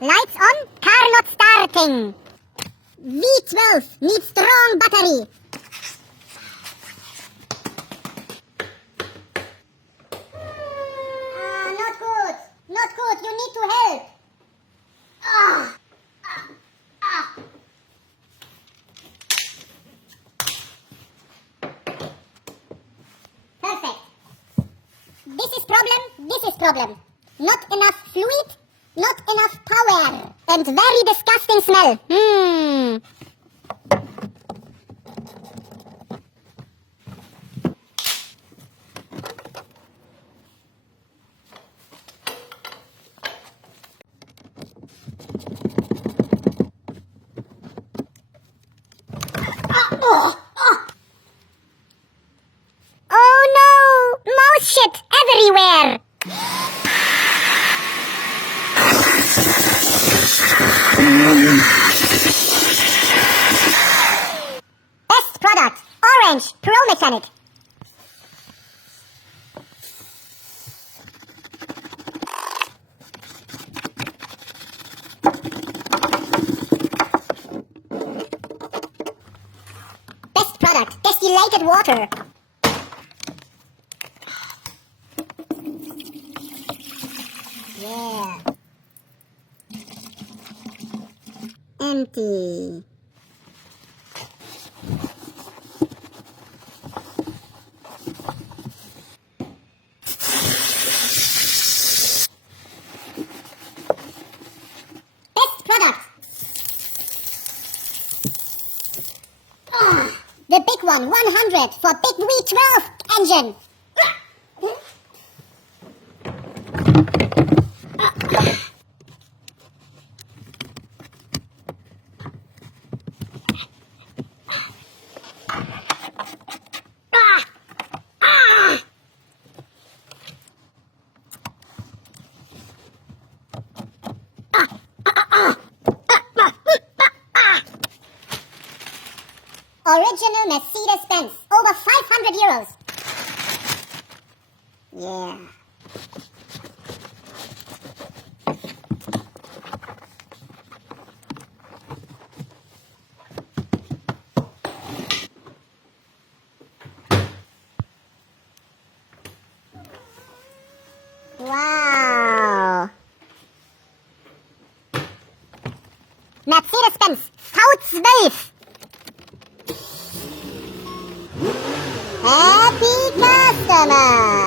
Lights on, car not starting. V12 needs strong battery. Not good. Not good. You need to help. Perfect. This is problem. This is problem. Not enough fluid, not enough power, and very disgusting smell. Oh no! Mouse shit everywhere! Best product, Orange Pro Mechanic. Best product, distilled water. Yeah. Empty. Best product. The big one, 100 for big V12 engine. Original Mercedes-Benz, over 500 euros. Yeah. Wow. Mercedes-Benz V12. Happy customer!